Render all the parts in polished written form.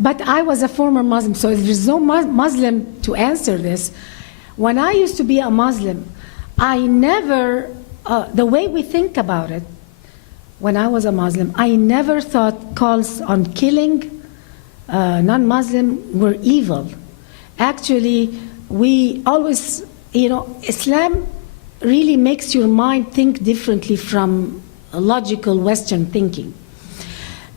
But I was a former Muslim, so if there's no Muslim to answer this, when I used to be a Muslim, I never, the way we think about it, when I was a Muslim, I never thought calls on killing non-Muslim were evil. Actually, we always, Islam really makes your mind think differently from logical Western thinking.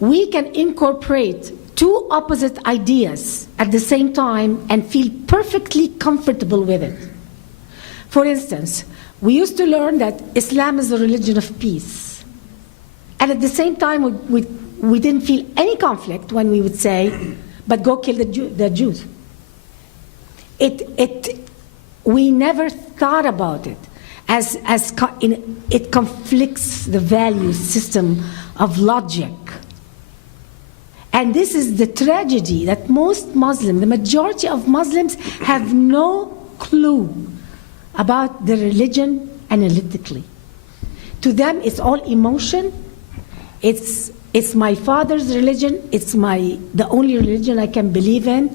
We can incorporate two opposite ideas at the same time and feel perfectly comfortable with it. For instance, we used to learn that Islam is a religion of peace. And at the same time, we didn't feel any conflict when we would say, but go kill the Jews. We never thought about it as it conflicts the value system of logic. And this is the tragedy that most Muslims, the majority of Muslims, have no clue about the religion analytically. To them, it's all emotion. It's my father's religion. It's the only religion I can believe in,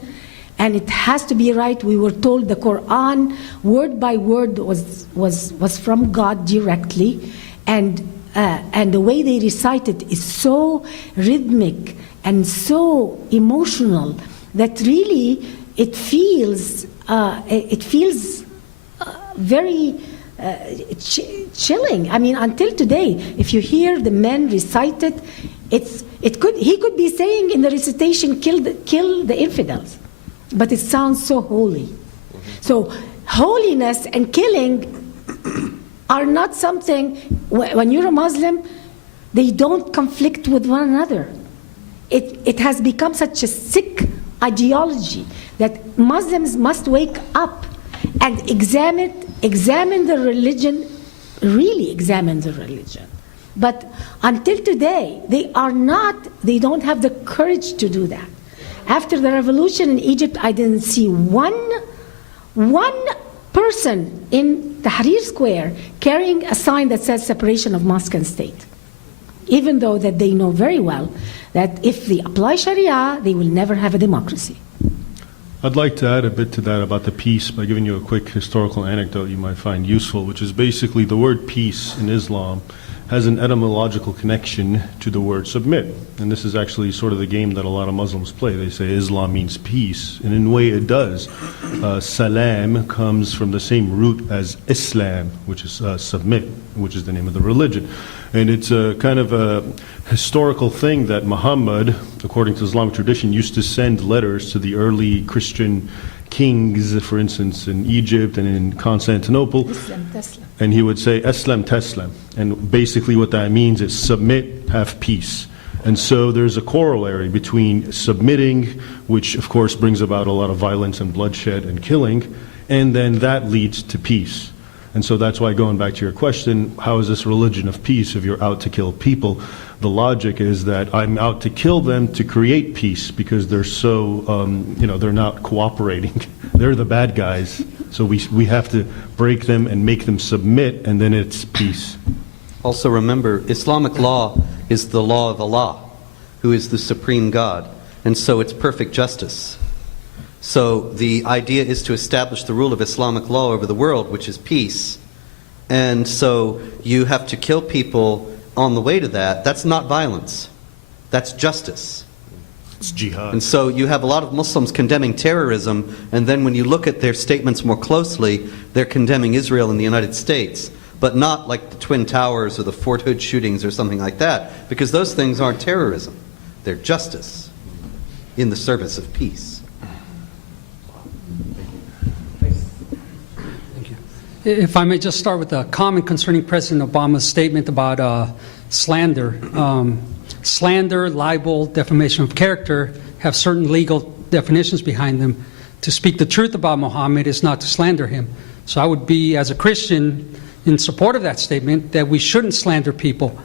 and it has to be right. We were told the Quran, word by word, was from God directly, and the way they recite it is so rhythmic and so emotional that really it feels very chilling. I mean, until today, if you hear the men recite it, he could be saying in the recitation, kill the infidels, but it sounds so holy. So holiness and killing are not something, when you're a Muslim, they don't conflict with one another. It has become such a sick ideology that Muslims must wake up and examine the religion, really examine the religion. But until today, they don't have the courage to do that. After the revolution in Egypt, I didn't see one person in Tahrir Square carrying a sign that says separation of mosque and state, even though that they know very well that if they apply Sharia, they will never have a democracy. I'd like to add a bit to that about the peace by giving you a quick historical anecdote you might find useful, which is basically the word peace in Islam has an etymological connection to the word submit. And this is actually sort of the game that a lot of Muslims play. They say Islam means peace, and in a way it does. Salam comes from the same root as Islam, which is submit, which is the name of the religion. And it's a kind of a historical thing that Muhammad, according to Islamic tradition, used to send letters to the early Christian kings, for instance, in Egypt and in Constantinople. Islam, Teslam. And he would say, Eslam, Teslam. And basically what that means is submit, have peace. And so there's a corollary between submitting, which of course brings about a lot of violence and bloodshed and killing, and then that leads to peace. And so that's why, going back to your question, how is this religion of peace if you're out to kill people? The logic is that I'm out to kill them to create peace because they're so, they're not cooperating. They're the bad guys. So we have to break them and make them submit, and then it's peace. Also remember, Islamic law is the law of Allah, who is the supreme God. And so it's perfect justice. So the idea is to establish the rule of Islamic law over the world, which is peace. And so you have to kill people on the way to that. That's not violence. That's justice. It's jihad. And so you have a lot of Muslims condemning terrorism, and then when you look at their statements more closely, they're condemning Israel and the United States, but not like the Twin Towers or the Fort Hood shootings or something like that, because those things aren't terrorism. They're justice in the service of peace. If I may just start with a comment concerning President Obama's statement about slander. Slander, libel, defamation of character have certain legal definitions behind them. To speak the truth about Muhammad is not to slander him. So I would be, as a Christian, in support of that statement, that we shouldn't slander people.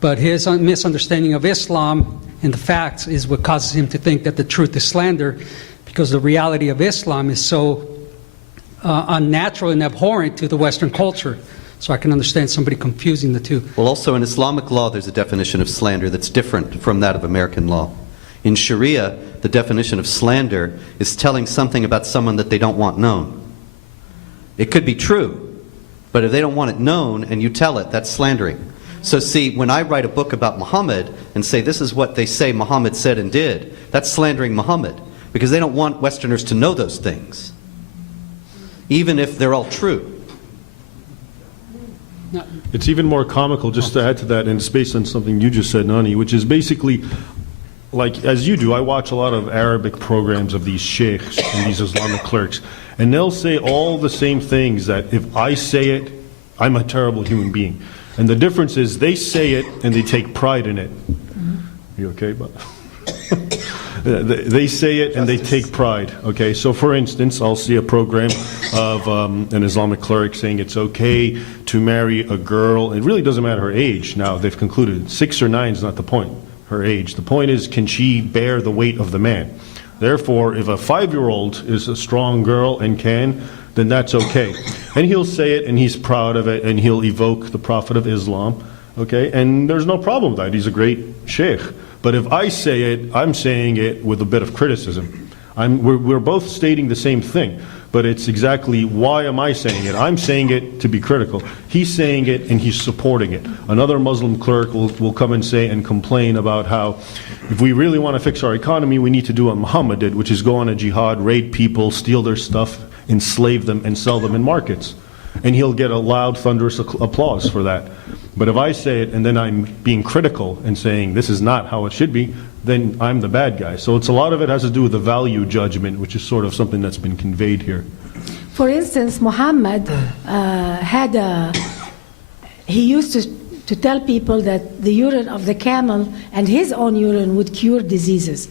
But his misunderstanding of Islam and the facts is what causes him to think that the truth is slander, because the reality of Islam is so unnatural and abhorrent to the Western culture. So I can understand somebody confusing the two. Well, also in Islamic law, there's a definition of slander that's different from that of American law. In Sharia, the definition of slander is telling something about someone that they don't want known. It could be true, but if they don't want it known and you tell it, that's slandering. So see, when I write a book about Muhammad and say this is what they say Muhammad said and did, that's slandering Muhammad, because they don't want Westerners to know those things, even if they're all true. It's even more comical, just to add to that, and it's based on something you just said, Nani, which is basically, like, as you do, I watch a lot of Arabic programs of these sheikhs and these Islamic clerics, and they'll say all the same things that if I say it, I'm a terrible human being. And the difference is they say it and they take pride in it. You okay, but they say it and they take pride. Okay, so for instance, I'll see a program of an Islamic cleric saying it's okay to marry a girl. It really doesn't matter her age. Now they've concluded 6 or 9 is not the point. Her age. The point is, can she bear the weight of the man? Therefore, if a 5-year-old is a strong girl and can, then that's okay. And he'll say it and he's proud of it and he'll evoke the Prophet of Islam, okay? And there's no problem with that. He's a great sheikh. But if I say it, I'm saying it with a bit of criticism. We're both stating the same thing, but it's exactly why am I saying it? I'm saying it to be critical. He's saying it and he's supporting it. Another Muslim cleric will come and say and complain about how if we really want to fix our economy, we need to do what Muhammad did, which is go on a jihad, raid people, steal their stuff, enslave them, and sell them in markets. And he'll get a loud, thunderous applause for that. But if I say it and then I'm being critical and saying this is not how it should be, then I'm the bad guy. So it's a lot of it has to do with the value judgment, which is sort of something that's been conveyed here. For instance, Muhammad he used to tell people that the urine of the camel and his own urine would cure diseases.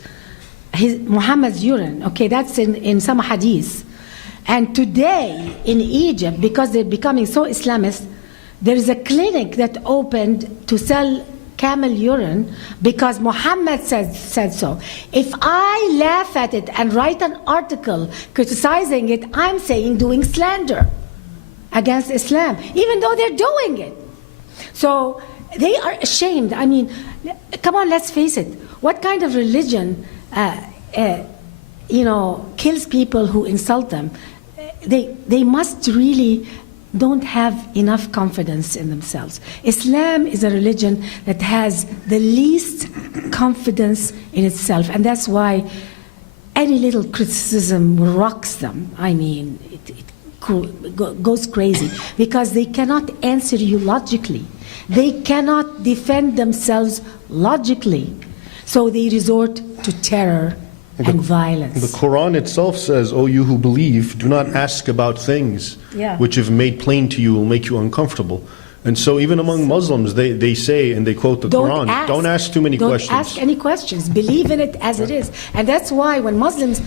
Muhammad's urine, okay, that's in some hadith. And today in Egypt, because they're becoming so Islamist, there is a clinic that opened to sell camel urine because Muhammad said so. If I laugh at it and write an article criticizing it, I'm saying doing slander against Islam, even though they're doing it. So they are ashamed. I mean, come on, let's face it. What kind of religion kills people who insult them? They must really don't have enough confidence in themselves. Islam is a religion that has the least confidence in itself, and that's why any little criticism rocks them. I mean, it goes crazy because they cannot answer you logically. They cannot defend themselves logically, so they resort to terror and violence. The Quran itself says, "O you who believe, do not ask about things which if made plain to you will make you uncomfortable." And so even among Muslims, they say, and they quote the Quran, don't ask too many questions. Don't ask any questions. Believe in it as it is. And that's why when Muslims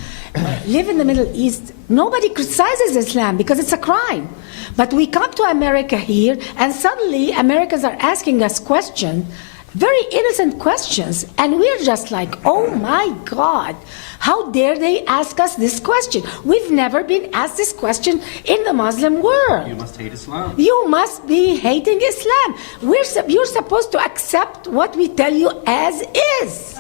live in the Middle East, nobody criticizes Islam because it's a crime. But we come to America here, and suddenly Americans are asking us questions, very innocent questions, and we're just like, oh my God, how dare they ask us this question? We've never been asked this question in the Muslim world. You must hate Islam. You must be hating Islam. You're supposed to accept what we tell you as is.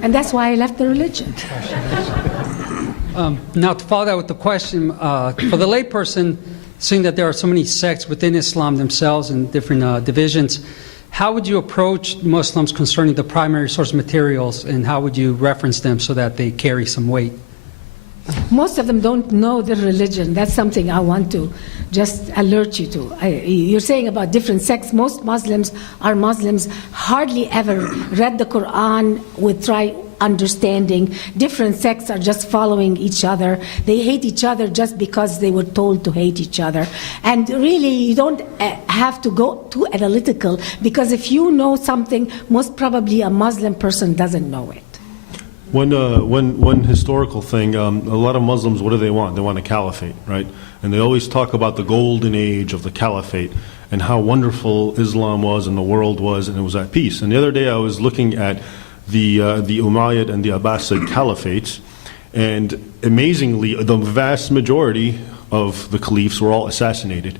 And that's why I left the religion. Now, to follow that with the question, for the layperson, seeing that there are so many sects within Islam themselves and different divisions, how would you approach Muslims concerning the primary source materials, and how would you reference them so that they carry some weight? Most of them don't know the religion. That's something I want to just alert you to. You're saying about different sects. Most Muslims are Muslims, hardly ever read the Quran with understanding. Different sects are just following each other. They hate each other just because they were told to hate each other. And really, you don't have to go too analytical, because if you know something, most probably a Muslim person doesn't know it. One historical thing, a lot of Muslims, what do they want? They want a caliphate, right? And they always talk about the golden age of the caliphate and how wonderful Islam was and the world was, and it was at peace. And the other day I was looking at the Umayyad and the Abbasid caliphates, and amazingly, the vast majority of the caliphs were all assassinated.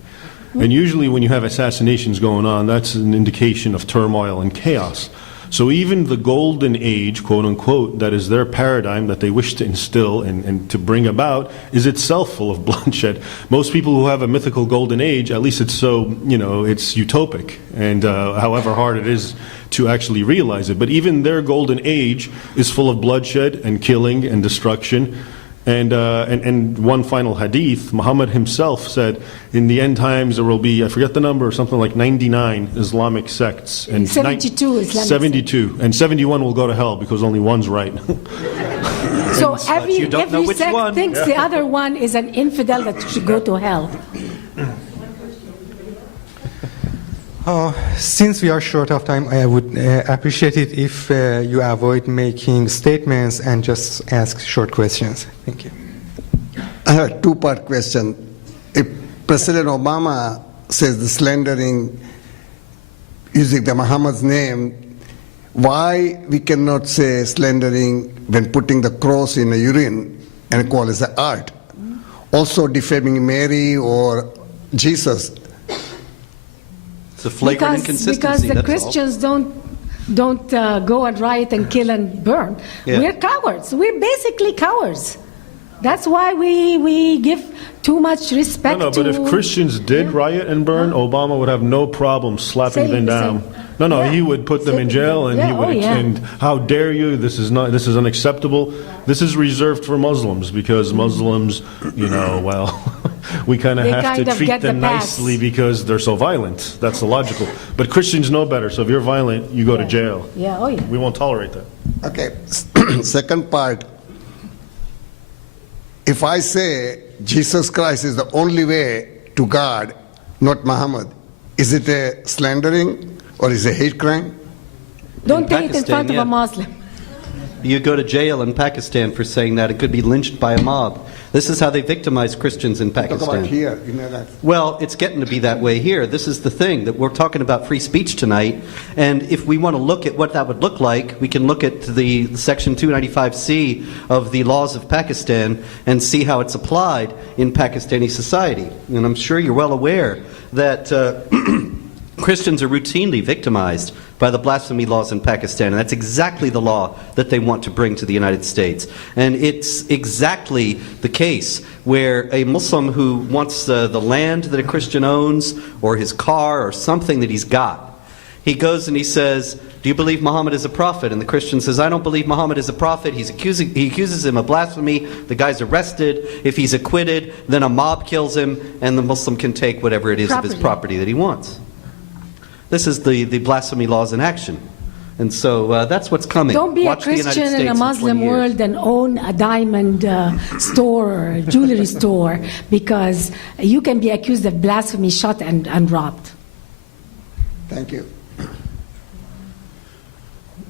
And usually when you have assassinations going on, that's an indication of turmoil and chaos. So even the golden age, quote unquote, that is their paradigm that they wish to instill and to bring about is itself full of bloodshed. Most people who have a mythical golden age, at least it's so, it's utopic, and however hard it is to actually realize it. But even their golden age is full of bloodshed and killing and destruction. And one final hadith, Muhammad himself said, in the end times there will be, I forget the number, something like 99 Islamic sects. And 72 Islamic 72. And 71 will go to hell because only one's right. So you don't know every which sect one. thinks the other one is an infidel that should go to hell. Since we are short of time, I would appreciate it if you avoid making statements and just ask short questions. Thank you. I have a two-part question. If President Obama says the slandering using the Muhammad's name, why we cannot say slandering when putting the cross in a urine and call it art? Also defaming Mary or Jesus. It's a flagrant inconsistency. Because the that's Christians don't go and riot and kill and burn. Yeah. We're cowards. We're basically cowards. That's why we give too much respect No, but if Christians did riot and burn, Obama would have no problem slapping Same, them down. same. No, Yeah. he would put them in Same. jail, and Yeah, he would. oh, yeah. And how dare you? This is unacceptable. This is reserved for Muslims because Muslims, we kind of They have kind to of treat get the them pass. nicely because they're so violent. That's the logical. But Christians know better. So if you're violent, you go to jail. Yeah, oh yeah. We won't tolerate that. Okay, second part. If I say Jesus Christ is the only way to God, not Muhammad, is it a slandering or is it a hate crime? Don't say it in Pakistan, front of yeah. a Muslim. You go to jail in Pakistan for saying that. It could be lynched by a mob. This is how they victimize Christians in Talk about Pakistan. here, that. Well, it's getting to be that way here. This is the thing, that we're talking about free speech tonight, and if we want to look at what that would look like, we can look at the Section 295C of the laws of Pakistan and see how it's applied in Pakistani society. And I'm sure you're well aware that Christians are routinely victimized by the blasphemy laws in Pakistan, and that's exactly the law that they want to bring to the United States. And it's exactly the case where a Muslim who wants the land that a Christian owns, or his car, or something that he's got, he goes and he says, "Do you believe Muhammad is a prophet?" And the Christian says, "I don't believe Muhammad is a prophet." He accuses him of blasphemy. The guy's arrested. If he's acquitted, then a mob kills him, and the Muslim can take whatever it is of his property that he wants. This is the blasphemy laws in action. And so that's what's coming. Don't be Watch a Christian in a Muslim world and own a diamond store or a jewelry store, because you can be accused of blasphemy, shot and robbed. Thank you.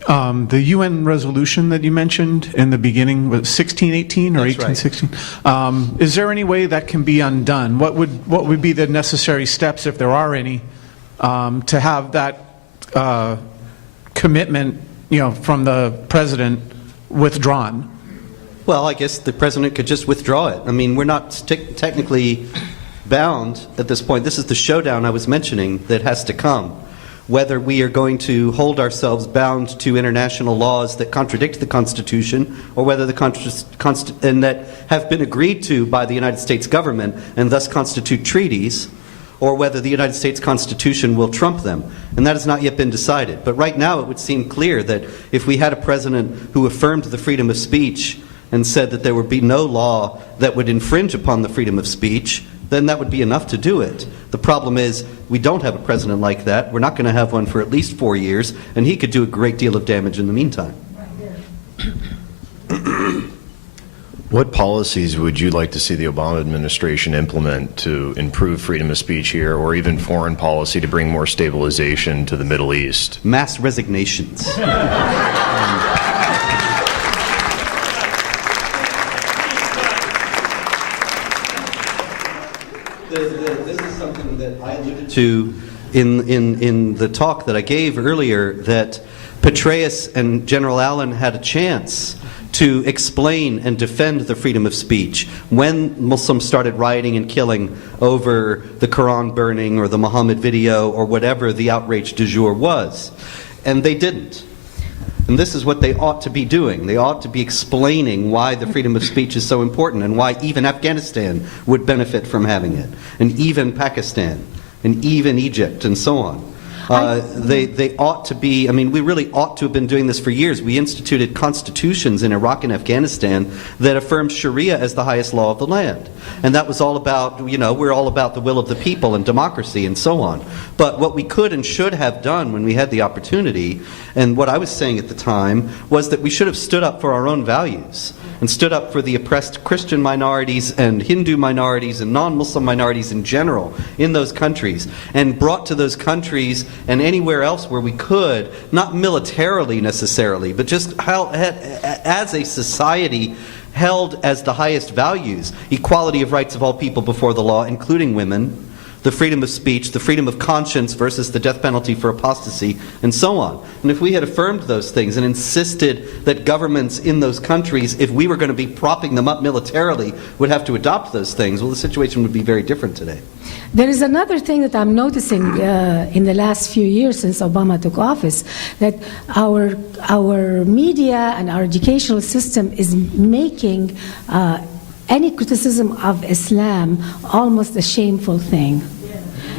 The UN resolution that you mentioned in the beginning was 1618 or That's right. 1816. Is there any way that can be undone? What would be the necessary steps, if there are any, to have that commitment, from the president withdrawn? Well, I guess the president could just withdraw it. I mean, we're not technically bound at this point. This is the showdown I was mentioning that has to come. Whether we are going to hold ourselves bound to international laws that contradict the Constitution, or whether and that have been agreed to by the United States government and thus constitute treaties, or whether the United States Constitution will trump them. And that has not yet been decided. But right now it would seem clear that if we had a president who affirmed the freedom of speech and said that there would be no law that would infringe upon the freedom of speech, then that would be enough to do it. The problem is we don't have a president like that. We're not going to have one for at least 4 years, and he could do a great deal of damage in the meantime. What policies would you like to see the Obama administration implement to improve freedom of speech here, or even foreign policy to bring more stabilization to the Middle East? Mass resignations. This is something that I alluded to in the talk that I gave earlier, that Petraeus and General Allen had a chance to explain and defend the freedom of speech when Muslims started rioting and killing over the Quran burning or the Muhammad video or whatever the outrage du jour was. And they didn't. And this is what they ought to be doing. They ought to be explaining why the freedom of speech is so important and why even Afghanistan would benefit from having it, and even Pakistan, and even Egypt, and so on. They ought to be, I mean, we really ought to have been doing this for years. We instituted constitutions in Iraq and Afghanistan that affirmed Sharia as the highest law of the land. And that was all about, you know, we're all about the will of the people and democracy and so on. But what we could and should have done when we had the opportunity, and what I was saying at the time, was that we should have stood up for our own values and stood up for the oppressed Christian minorities and Hindu minorities and non-Muslim minorities in general in those countries, and brought to those countries and anywhere else where we could, not militarily necessarily, but just as a society held as the highest values, equality of rights of all people before the law, including women, the freedom of speech, the freedom of conscience versus the death penalty for apostasy, and so on. And if we had affirmed those things and insisted that governments in those countries, if we were going to be propping them up militarily, would have to adopt those things, well, the situation would be very different today. There is another thing that I'm noticing in the last few years since Obama took office, that our media and our educational system is making any criticism of Islam almost a shameful thing.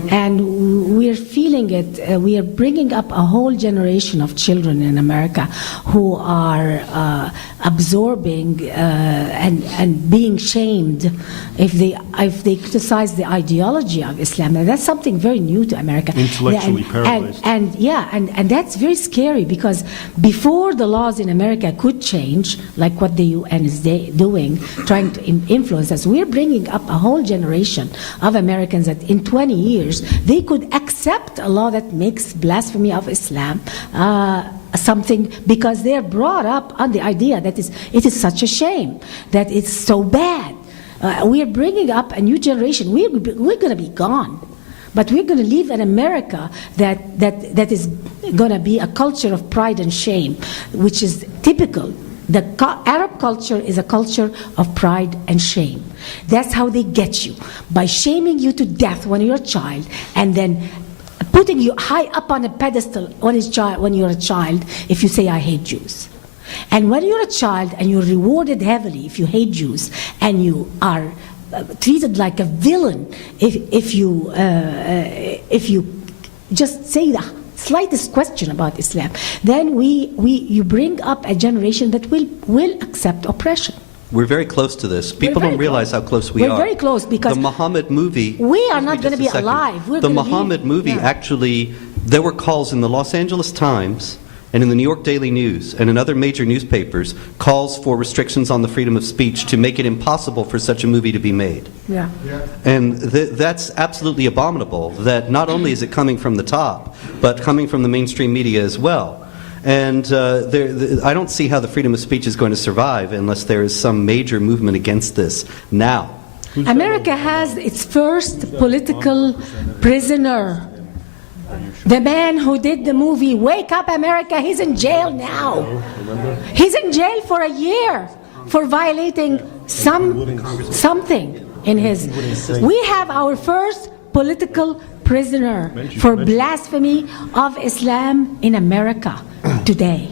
And we're feeling it. We are bringing up a whole generation of children in America who are absorbing and being shamed if they criticize the ideology of Islam. And that's something very new to America. Intellectually paralyzed. And that's very scary, because before the laws in America could change, like what the UN is doing, trying to influence us, we're bringing up a whole generation of Americans that in 20 years they could accept a law that makes blasphemy of Islam something, because they're brought up on the idea that it is such a shame, that it's so bad. We are bringing up a new generation. We're going to be gone. But we're going to live in America that is going to be a culture of pride and shame, which is typical. The Arab culture is a culture of pride and shame. That's how they get you, by shaming you to death when you're a child, and then putting you high up on a pedestal when you're a child if you say, I hate Jews. And when you're a child and you're rewarded heavily if you hate Jews, and you are treated like a villain if you just say the slightest question about Islam, then you bring up a generation that will accept oppression. We're very close to this. People don't realize how close we are. We're very close, because the Muhammad movie. We are not going to be alive. The Muhammad movie, actually, there were calls in the Los Angeles Times and in the New York Daily News and in other major newspapers, calls for restrictions on the freedom of speech to make it impossible for such a movie to be made. Yeah. And that's absolutely abominable, that not only is it coming from the top, but coming from the mainstream media as well. And I don't see how the freedom of speech is going to survive unless there is some major movement against this now. America has its first political prisoner. The man who did the movie Wake Up America, he's in jail now. He's in jail for a year for violating something in his. We have our first political prisoner for blasphemy of Islam in America today.